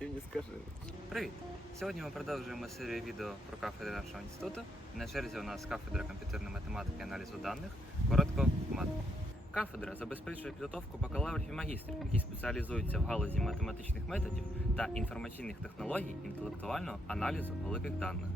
ти скажи. Привіт! Сьогодні ми продовжуємо серію відео про кафедри нашого інституту. На черзі у нас кафедра комп'ютерної математики і аналізу даних, коротко МАТ. Кафедра забезпечує підготовку бакалаврів і магістрів, які спеціалізуються в галузі математичних методів та інформаційних технологій інтелектуального аналізу великих даних.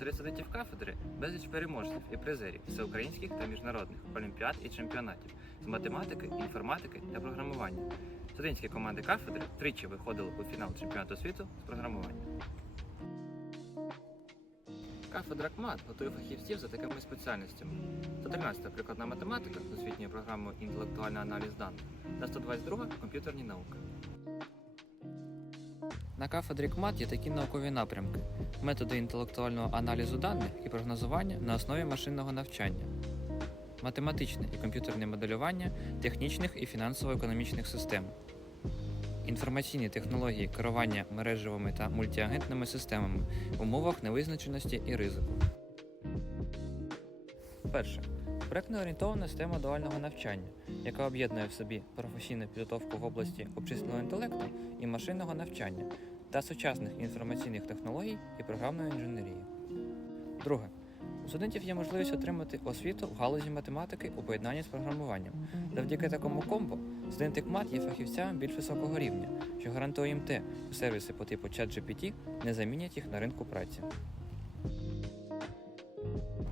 Серед студентів кафедри безліч переможців і призерів всеукраїнських та міжнародних олімпіад і чемпіонатів з математики, інформатики та програмування. Студентські команди кафедри тричі виходили у фінал чемпіонату світу з програмування. Кафедра КМАТ готує фахівців за такими спеціальностями. 113 прикладна математика з освітньою програмою інтелектуальний аналіз даних та 122 комп'ютерні науки. На кафедрі КМАТ є такі наукові напрямки: методи інтелектуального аналізу даних і прогнозування на основі машинного навчання, математичне і комп'ютерне моделювання технічних і фінансово-економічних систем, інформаційні технології керування мережевими та мультиагентними системами в умовах невизначеності і ризику. Перше. Проектно орієнтована система дуального навчання, яка об'єднує в собі професійну підготовку в області обчисленого інтелекту і машинного навчання та сучасних інформаційних технологій і програмної інженерії. Друге. У студентів є можливість отримати освіту в галузі математики у поєднанні з програмуванням. Завдяки такому комбо студенти КМАТ є фахівцями більш високого рівня, що гарантує їм те, що сервіси по типу ChatGPT не замінять їх на ринку праці.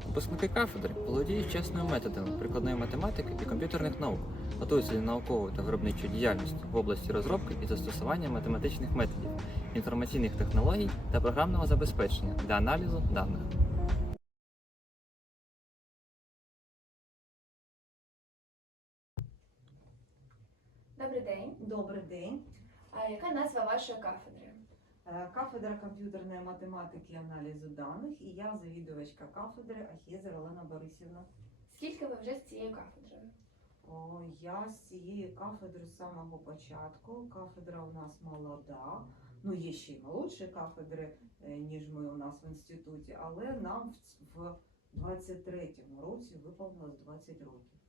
Випускники кафедри володіють чесними методами прикладної математики і комп'ютерних наук, готуються до наукової та виробничої діяльності в області розробки і застосування математичних методів, інформаційних технологій та програмного забезпечення для аналізу даних. Добрий день. Добрий день. А яка назва вашої кафедри? Е, Кафедра комп'ютерної математики і аналізу даних, і я завідувачка кафедри Ахєзер Олена Борисівна. Скільки ви вже з цією кафедрою? О, я з цієї кафедри з самого початку. Кафедра у нас молода. Ну, є ще й молодші кафедри, е, ніж ми у нас в інституті, але нам в в 23-му році виповнилось 20 років.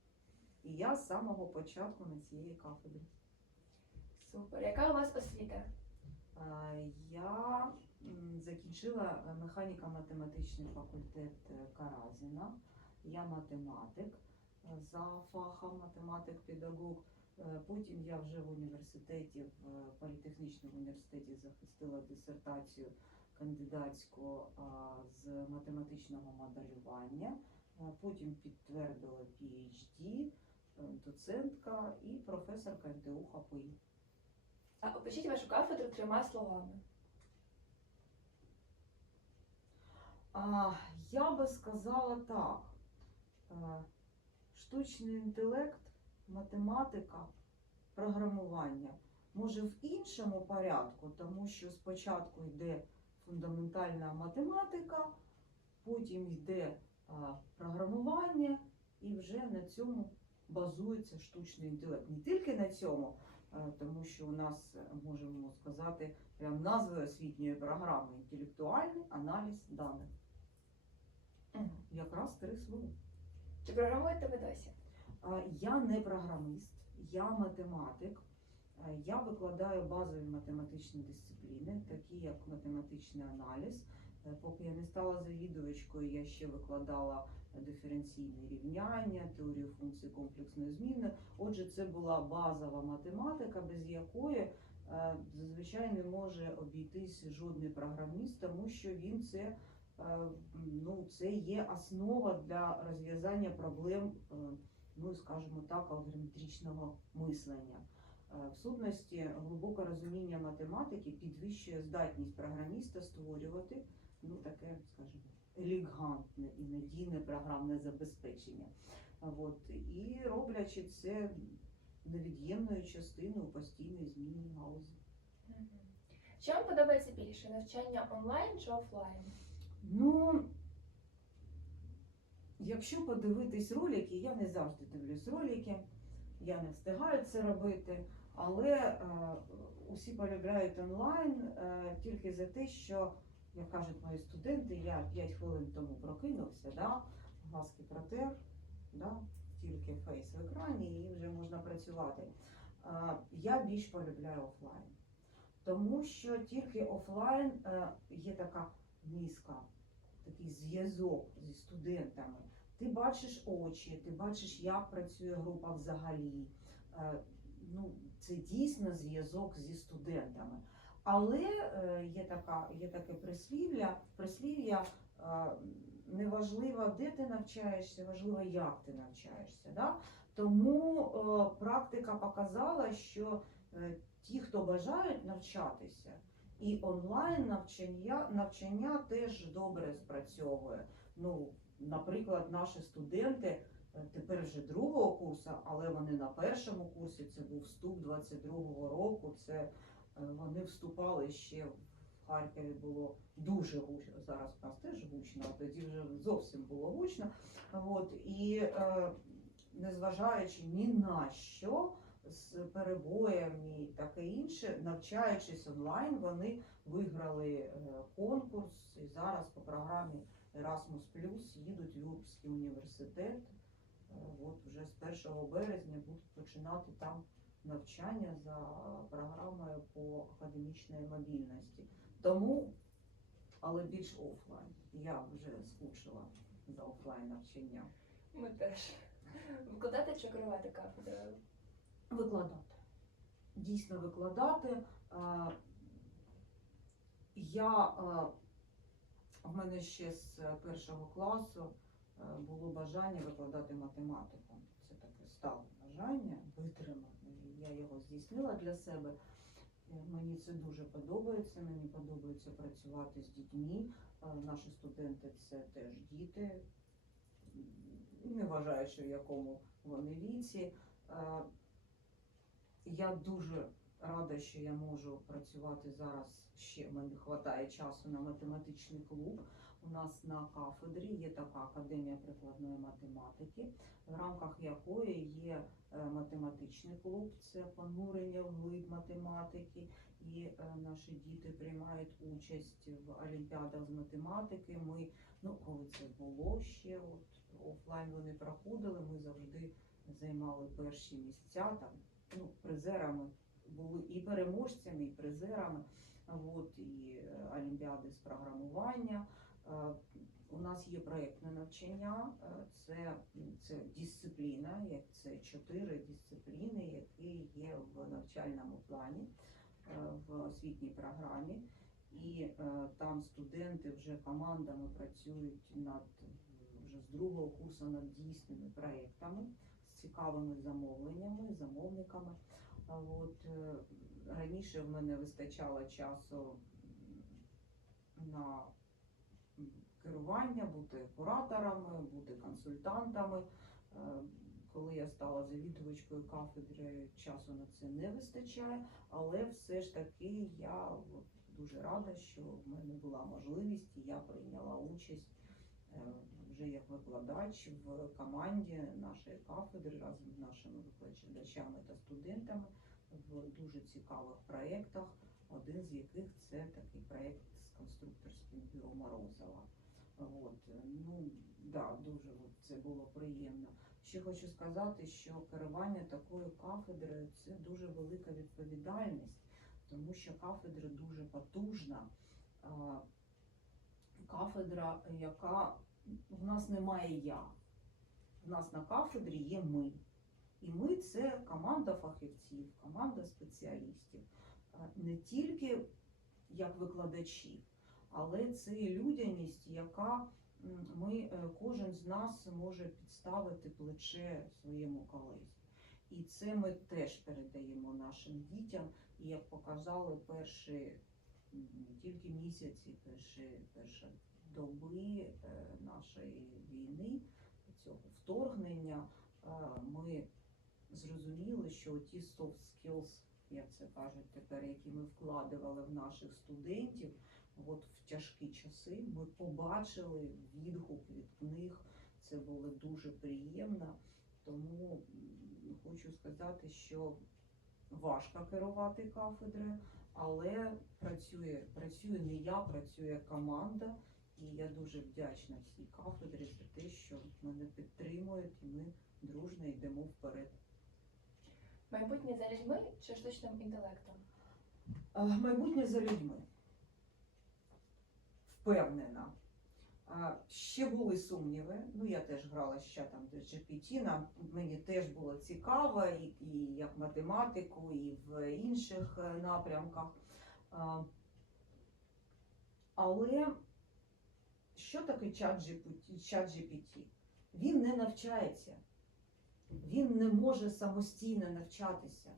І я з самого початку на цієї кафедрі. Супер. Яка у вас освіта? Е, Я закінчила е, механіко-математичний факультет е, Каразіна. Я математик за фахом математик-педагог. Потім я вже в університеті, в політехнічному університеті захистила дисертацію кандидатську з математичного моделювання. Потім підтвердила PhD, доцентка і професорка МТУ ХПІ. А опишіть вашу кафедру трьома словами. А, я би сказала так: Е, штучний інтелект, математика, програмування. Може в іншому порядку, тому що спочатку йде фундаментальна математика, потім йде а, програмування, і вже на цьому базується штучний інтелект. Не тільки на цьому, е, тому що у нас е, можемо сказати прям назви освітньої програми інтелектуальний аналіз даних. Мгм. Якраз три слова. Чи програмуєте ви досі? Я не програмист, я математик. Я викладаю базові математичні дисципліни, такі як математичний аналіз. Е, Поки я не стала завідувачкою, я ще викладала диференційне рівняння, теорію функцій комплексної зміни. Отже, це була базова математика, без якої е, зазвичай не може обійтись жодний програміст, тому що він це е, ну, це є основа для розв'язання проблем, е, ну скажімо так, алгоритмічного мислення. В сутності глибоке розуміння математики підвищує здатність програміста створювати ну, таке, скажімо, елегантне і надійне програмне забезпечення. От, і роблячи це невід'ємною частиною постійної зміни галузі. Що вам подобається більше? Навчання онлайн чи офлайн? Ну, якщо подивитись ролики, я не завжди дивлюсь ролики, я не встигаю це робити, але е, усі полюбляють онлайн е, тільки за те, що, як кажуть мої студенти, я 5 хвилин тому прокинувся, да, глазки протер, да, тільки фейс в екрані і вже можна працювати. Я більш полюбляю офлайн. Тому що тільки офлайн е, є така низка, такий зв'язок зі студентами. Ти бачиш очі, ти бачиш, як працює група взагалі. Е, Ну, це дійсно зв'язок зі студентами. Але е, є, така, є таке прислів'я, прислів'я е, неважливо, де ти навчаєшся, важливо, як ти навчаєшся. Да? Тому е, практика показала, що ті, хто бажають навчатися, і онлайн навчання, навчання теж добре спрацьовує. Ну, наприклад, наші студенти тепер вже другого курсу, але вони на першому курсі, це був вступ 22-го року. Це вони вступали ще в Харкові було дуже гучно. Зараз в нас теж гучно, а тоді вже зовсім було гучно. От, і е, незважаючи ні на що, з перебоями і таке інше, навчаючись онлайн, вони виграли е, конкурс і зараз по програмі Erasmus їдуть в Юрбський університет. Е, От вже з 1 березня будуть починати там навчання за програмою по академічної мобільності. Тому, але більш офлайн. Я вже скучила за офлайн навчання. Ми теж. Викладати чи керувати кафедрою? Викладати. Дійсно викладати. Е, Я е, в мене ще з першого класу е, було бажання викладати математику. Це таке стале бажання, витримане. Я його здійснила для себе. Е, Мені це дуже подобається. Мені подобається працювати з дітьми. Е, Наші студенти це теж діти, не вважаючи в якому вони віці. Е, Я дуже рада, що я можу працювати зараз. Ще мені вистачає часу на математичний клуб. У нас на кафедрі є така академія прикладної математики, в рамках якої є е, математичний клуб, це понурення в глиб математики. І е, наші діти приймають участь в олімпіадах з математики. Ми, ну коли це було ще, от офлайн вони проходили, ми завжди займали перші місця там ну, призерами були і переможцями, і призерами. От, і е, олімпіади з програмування. Е, У нас є проєктне навчання, е, це, це дисципліна, це чотири дисципліни, які є в навчальному плані, е, в освітній програмі. І там студенти вже командами працюють над вже з другого курсу над дійсними проєктами з цікавими замовленнями, замовниками. От раніше в мене вистачало часу на керування, бути кураторами, бути консультантами. Е, Коли я стала завідувачкою кафедри, часу на це не вистачає, але все ж таки я дуже рада, що в мене була можливість, і я прийняла участь е, вже як викладач в команді нашої кафедри разом з нашими викладачами та студентами в дуже цікавих проєктах, один з яких це такий проєкт з конструкторським бюро Морозова. От, е, ну, да, дуже це було приємно. Ще хочу сказати, що керування такою кафедрою це дуже велика відповідальність, тому що кафедра дуже потужна. Кафедра, яка в нас немає я. В нас на кафедрі є ми. І ми це команда фахівців, команда спеціалістів, не тільки як викладачів, але це людяність, яка ми, е, кожен з нас може підставити плече своєму колезі. І це ми теж передаємо нашим дітям. І як показали перші тільки місяці, перші, перші доби е, нашої війни, цього вторгнення, е, ми зрозуміли, що ті soft skills, як це кажуть тепер, які ми вкладували в наших студентів, от в тяжкі часи ми побачили відгук від них. Це було дуже приємно. Тому хочу сказати, що важко керувати кафедрою, але працює, працює не я, працює команда. І я дуже вдячна всій кафедрі за те, що мене підтримують, і ми дружно йдемо вперед. Майбутнє за людьми чи штучним інтелектом? Е, Майбутнє за людьми. Впевнена. Ще були сумніви. Ну, я теж грала ще там до GPT. Нам мені теж було цікаво, і, і як математику, і в інших е, напрямках. Але що таке чат GPT? Він не навчається, він не може самостійно навчатися.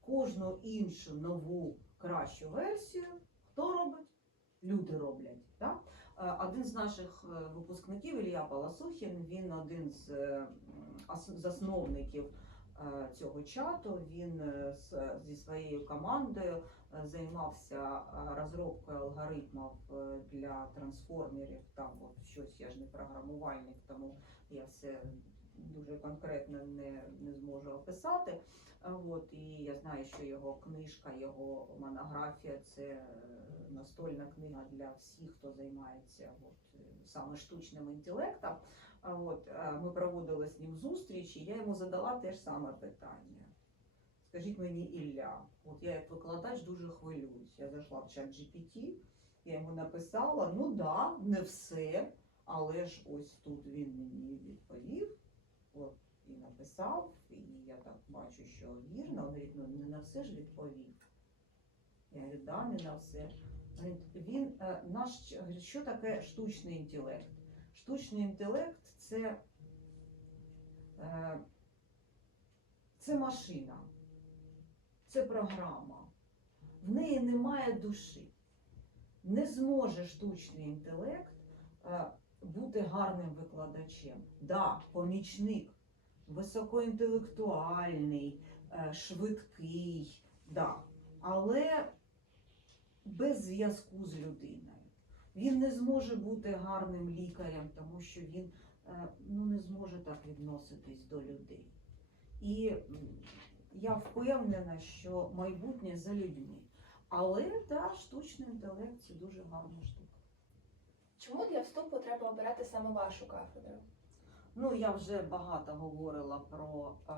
Кожну іншу нову кращу версію хто робить? Люди роблять. Е, Один з наших е, випускників, Ілля Паласухін, він один з е, засновників цього чату. Він зі своєю командою займався розробкою алгоритмів для трансформерів. Там от щось я ж не програмувальник, тому я все дуже конкретно не, не зможу описати. От, і я знаю, що його книжка, його монографія це е, настольна книга для всіх, хто займається от, е, саме штучним інтелектом. От, е, ми проводили з ним зустріч, і я йому задала те ж саме питання. Скажіть мені, Ілля, от я як викладач дуже хвилююсь. Я зайшла в чат GPT, я йому написала: ну да, не все, але ж ось тут він мені відповів. Написав, і я так бачу, що вірно. Він говорить, ну не на все ж відповів. Я говорю, да, не на все. Говорить, Він е, наш що таке штучний інтелект? Штучний інтелект це, е, це машина, це програма. В неї немає душі. Не зможе штучний інтелект е, бути гарним викладачем. Да, помічник, високоінтелектуальний, е, швидкий, да, але без зв'язку з людиною. Він не зможе бути гарним лікарем, тому що він е, ну, не зможе так відноситись до людей. І я впевнена, що майбутнє за людьми. Але та штучний інтелект це дуже гарна штука. Чому для вступу треба обирати саме вашу кафедру? Ну, я вже багато говорила про е,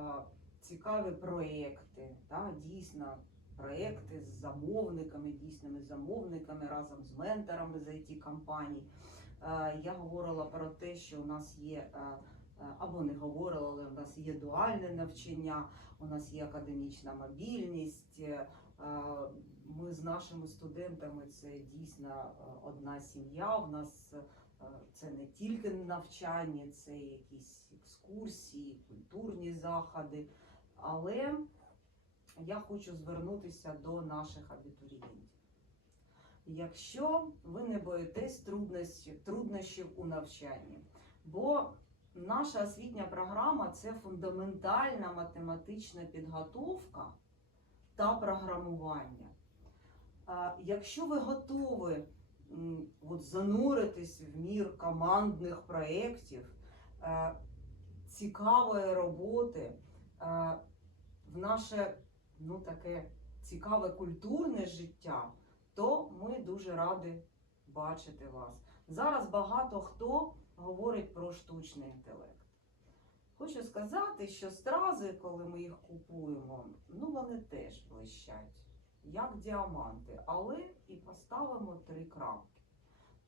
цікаві проєкти, та, дійсно, проєкти з замовниками, дійсними замовниками разом з менторами з it компаній. Е, я говорила про те, що у нас є, е, або не говорила, але у нас є дуальне навчання, у нас є академічна мобільність. Ми з нашими студентами це дійсно одна сім'я. У нас це не тільки навчання, це якісь екскурсії, культурні заходи. Але я хочу звернутися до наших абітурієнтів. Якщо ви не боїтесь труднощів, труднощів у навчанні, бо наша освітня програма це фундаментальна математична підготовка та програмування. Якщо ви готові от зануритись в мір командних проєктів, е, цікавої роботи, е, в наше ну, таке цікаве культурне життя, то ми дуже раді бачити вас. Зараз багато хто говорить про штучний інтелект. Хочу сказати, що стрази, коли ми їх купуємо, ну вони теж блищать, як діаманти, але і поставимо три крапки.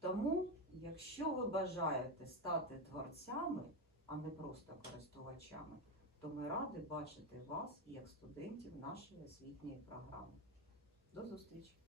Тому, якщо ви бажаєте стати творцями, а не просто користувачами, то ми раді бачити вас як студентів нашої освітньої програми. До зустрічі!